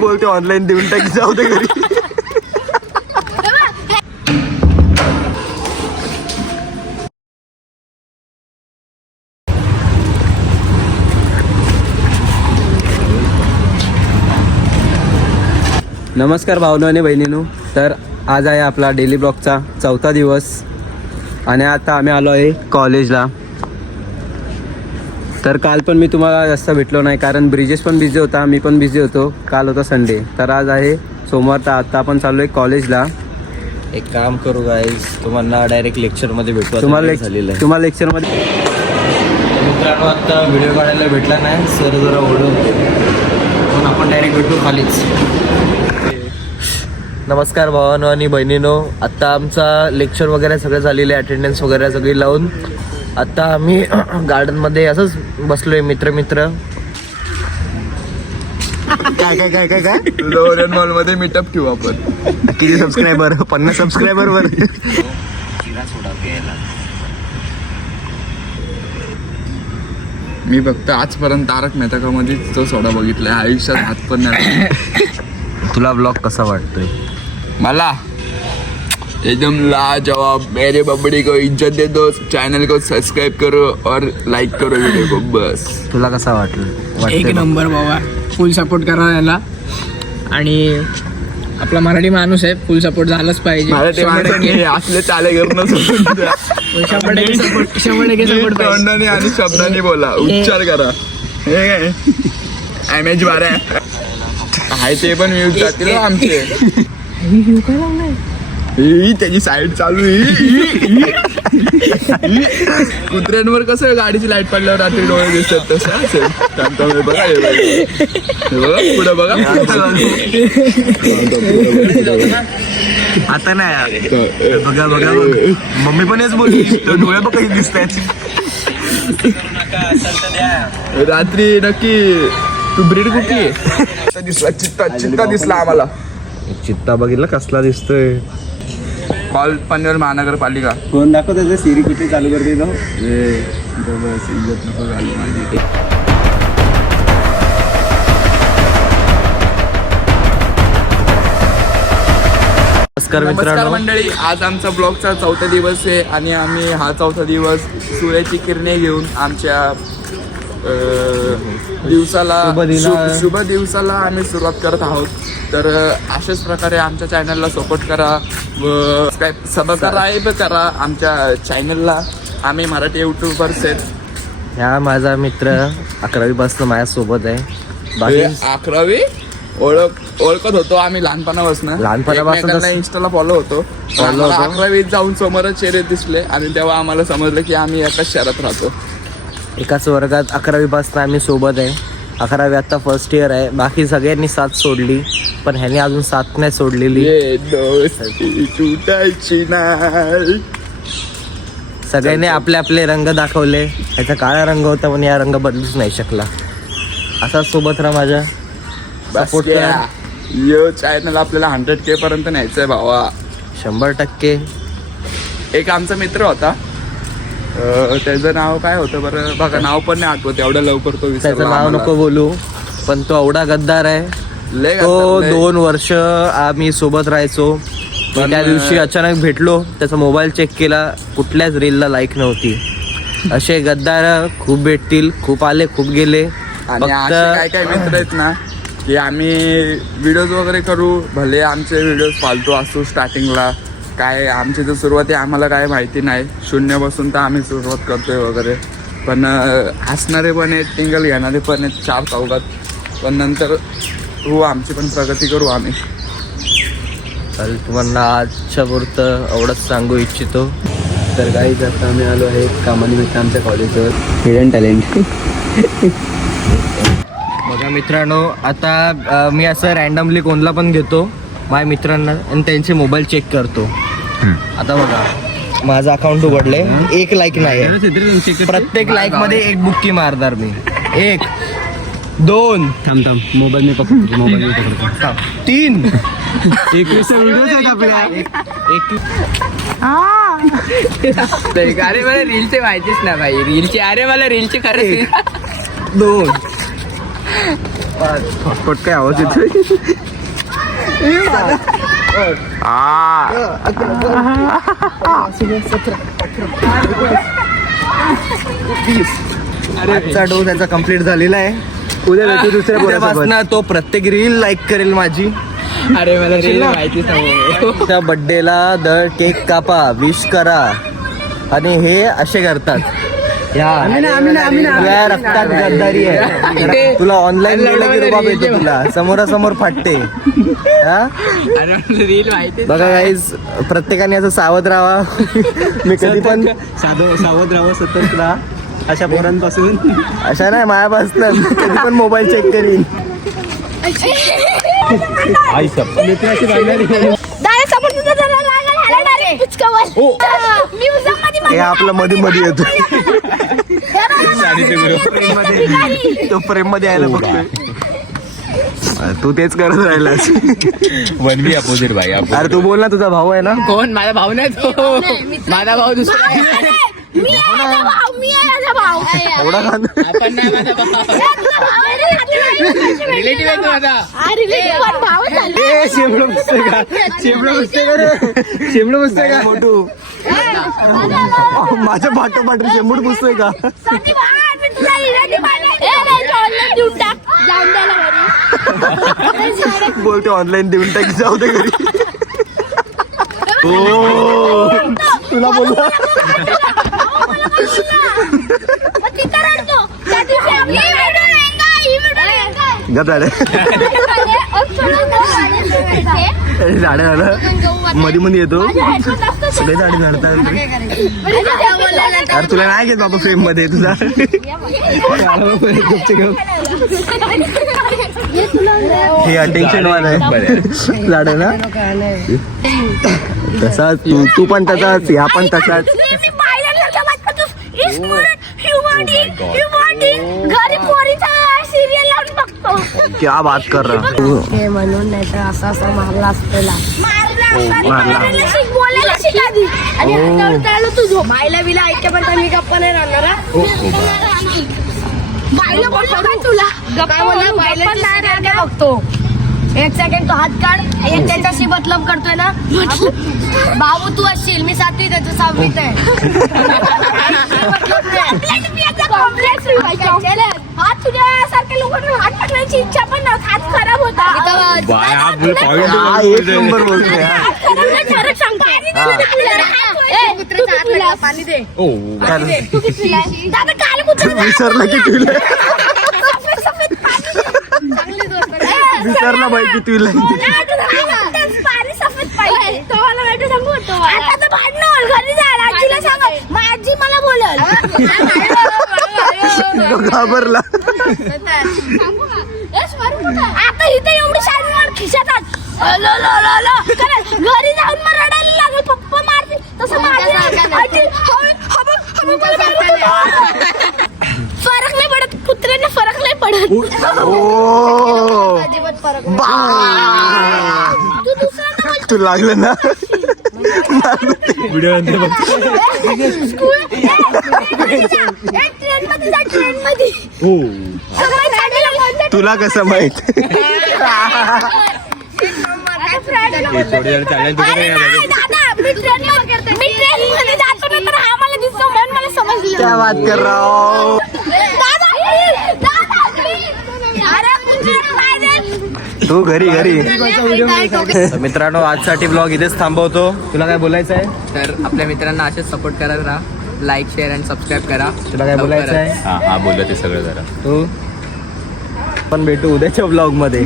बोलते ऑनलाईन देऊन टाकी जाऊ दे घरी. नमस्कार भावनो आणि बहिणींनो. तर आज आहे आपला डेली ब्लॉगचा 4था दिवस आणि आता आम्ही आलो आहे कॉलेजला. तर काल पण मी तुम्हाला जास्त भेटलो नाही कारण ब्रिजेश पण बिझी होता, मी पण बिझी होतो. काल होता संडे. तर आज आहे सोमवार. तर आता आपण चाललो आहे कॉलेजला. एक काम करू गाईज, तुम्हाला डायरेक्ट लेक्चरमध्ये भेटू. तुम्हाला लेक्चरमध्ये मित्रांनो आता व्हिडिओ काढायला भेटला नाही, सर जरा ओढून पण आपण डायरेक्ट भेटू खालीच. नमस्कार भावांनो आणि बहिणींनो. आत्ता आमचा लेक्चर वगैरे सगळं झालेलं आहे, अटेंडन्स वगैरे सगळी लावून आत्ता आम्ही गार्डनमध्ये असंच बसलोय मित्र. काय ओरियन मॉल मध्ये मीटअप ठेवू आपण. किती सबस्क्रायबर? 50 सबस्क्रायबर वर. मी फक्त आजपर्यंत तारक मेहता का मध्ये तो सोडा बघितलाय, आयुष्यात हात पण नाही. तुला ब्लॉग कसा वाटतोय? मला एकदम लाजवाब. मेरे बबड़ी को इज्जत दे दो, चैनल को सब्सक्राइब करो और लाइक करो वीडियो को, बस. तुला कसा वाटलं? एक नंबर बाबा, फुल सपोर्ट करा याला. आणि आपला मराठी माणूस आहे, फुल सपोर्ट झालाच पाहिजे. मराठी माणसाने असले चाले करणं सोडून द्या. 100% सपोर्ट तोंडाने आणि शब्दांनी बोला, उच्चार करा. हे काय एमएच 12 आहे ते पण व्ह्यूज जातील हो आमचे. त्याची साईड चालू. कुत्र्यांवर कसं गाडीची लाईट पडल्यावर रात्री डोळे दिसतात तसं असेल. बघा पुढे बघा. आता नाही बघा मम्मी पण हेच बोलली, डोळे बघ कशी दिसतात. रात्री नक्की तू ब्रीड कुठली दिसला? चित्ता दिसला आम्हाला. चित्ता बघितला कसला दिसतोय. पनवेल महानगरपालिका. कोण दाखव त्याचं सिरी किती चालू करते तो. इज्जत नको घालू माझी. नमस्कार मंडळी, आज आमचा ब्लॉगचा 4था दिवस आहे आणि आम्ही हा 4था दिवस सूर्याची किरणे घेऊन आमच्या दिवसाला शुभ दिवसाला आम्ही सुरुवात करत आहोत. तर अशाच प्रकारे आमच्या चॅनलला सपोर्ट करा व सबस्क्राईब करा आमच्या चॅनलला. आम्ही मराठी यूट्यूबर्स आहेत. ह्या माझा मित्र 11वी पासून माझ्यासोबत आहे. बाकी 11वी ओळखत होतो आम्ही लहानपणापासून इंस्टाला फॉलो होतो. 11वीत जाऊन समोरच चेहरे दिसले आणि तेव्हा आम्हाला समजलं की आम्ही एकाच शहरात राहतो, एकाच वर्गात. 11वी पासून आम्ही सोबत आहे. 11वी आता फर्स्ट इयर आहे. बाकी सगळ्यांनी साथ सोडली पण ह्याने अजून साथ नाही सोडलेली. सगळ्यांनी आपले आपले रंग दाखवले. ह्याचा काळा रंग होता पण या रंग बदलूच नाही शकला. असाच सोबत राहा माझ्या. सपोर्ट करा. यो चॅनल आपल्याला 100K पर्यंत न्यायचंय भावा. 100%. एक आमचा मित्र होता, त्याचं नाव काय होतं बरं बघा, नाव पण नाही आठवत एवढ्या लवकर. तो त्याचं नाव नको बोलू पण तो एवढा गद्दार आहे. तो 2 वर्ष आम्ही सोबत राहायचो. त्या दिवशी अचानक भेटलो, त्याचा मोबाईल चेक केला, कुठल्याच रीलला लाईक नव्हती. असे गद्दार खूप भेटतील, खूप आले खूप गेले. आणि असे काय मित्र आहेत ना की आम्ही व्हिडिओज वगैरे करू, भले आमचे व्हिडिओज फालतू असू स्टार्टिंगला, काय आमची तर सुरुवात आहे आम्हाला काय माहिती नाही, शून्यापासून तर आम्ही सुरुवात करतोय वगैरे. पण हसणारे पण आहेत, टिंगल घेणारे पण आहेत 4 चौघात. पण नंतर आमची पण प्रगती करू आम्ही. तर तुम्हाला आजच्या पुरतं एवढंच सांगू इच्छितो. तर काही आता आम्ही आलो आहे कामानिमित्त आमच्या कॉलेजवर. Hidden talent. बघा मित्रांनो, आता मी असं रँडमली कोणला पण घेतो माझ्या मित्रांना आणि त्यांचे मोबाईल चेक करतो. आता बघा माझं अकाउंट उघडलंय, 1 लाईक नाही. प्रत्येक लाईक मध्ये 1 बुक्की मारणार मी. 1 2 थांब मोबाईल मी पकडतो. 3 21 व्हिडिओज आहेत आपल्या. अरे मला रीलचे माहितीच ना भाई. रीलचे, अरे मला रीलचे खरंच. 2 फटफट काय आवाज येतोय. आजचा डोस त्याचा कम्प्लीट झालेला आहे. उद्या भेटू दुसऱ्या पोरासोबत. उद्यापासनं तो प्रत्येक रील लाईक करेल माझी. अरे मला रील माहितीच नाही. त्या बर्थडेला दर केक कापा, विश करा आणि हे असे करतात. या रक्तात गद्दारी आहे. तुला ऑनलाईन गेलं की रुबाब येतो, तुला समोरासमोर फाटते. हा रील माहिती. बघा गाईज, प्रत्येकाने असं सावध राहा. मी कधी पण सावध राहावं, सतर्क राहा अशा पोरांपासून. अशा नाही मायापासून कधी पण मोबाईल चेक करीन. मित्राची भांडणारी. हे आपलं मध्ये मध्ये येतो. तो फ्रेम मध्ये यायला बघतोय. तू तेच करत राहिलास. वन बी अपोजिट भाई. अरे तू बोल ना, तुझा भाऊ आहे ना. कोण? माझा भाऊ नाही तो. माझा भाऊ दुसरा आहे. एवढा खान आपण नाही माझा भाऊ. रिलेटिव्ह आहे तो माझा. शेमडं बसतोय का? शेमडं बसतोय का रे? शेमडं बसतोय का? मोठू माझ्या पाठोपाठ शेंबूड पुसतोय का? बोलते ऑनलाईन देऊन टाकी, जाऊ दे घरी. हो तुला बोलला. झाड झालं मध्ये मध्ये येतो. सगळे झाडे झाडतात. अरे तुला नाही घेत बाबा फ्रेम मध्ये तुझा. हे अटेन्शन वाला आहे झाड ना. तसाच तू पण तसाच, ह्या पण तसाच. क्या बात कर रहा. म्हणून नाही तर असा मारला असतेला. तुझो मायला बिला ऐकते पण मी गप्पा नाही राहणार. बायला बोललो काय तुला? गप्पा बोलला बायला बघतो. एक सेकंड तो हात काढ. एक त्याच्याशी मतलब करतोय ना. बाबू तू असशील, मी 7वीत आहे, तू 6वीत आहे. हात तुझ्यासारख्या लोकांना हात पकडायची इच्छा पण नव्हती. हात खराब होता. एक नंबर बोलतोय. पाणी दे. विसरला की तुला. विसरला बाई की तुला. पाणी सफेद पाहिजे. तुम्हाला भेटू सांगू. आता तर भांडण घरी जायला आजीला सांगा. आजी मला बोलल. घाबरला. आता इथे एवढी शाळेवर खिशातात. घरी जाऊन मग रडायला लागेल. पप्पा मारतील तसं फरक नाही पडत. कुत्र्यांना फरक नाही पडत. अजिबात फरक नाही. तू लागलं ना. व्हिडिओ नंतर बघ. ट्रेन मध्ये तुला कसं माहित. क्या बात कर रहा हो. तू घरी मित्रांनो, आजसाठी ब्लॉग इथेच थांबवतो. तुला काय बोलायचं आहे? तर आपल्या मित्रांना असेच सपोर्ट करत राहा. लाईक, शेअर आणि सबस्क्राईब करा. तुला काय बोलायचं आहे? हा बोललं ते सगळं जरा. तू पण भेटू उद्याच्या ब्लॉग मध्ये.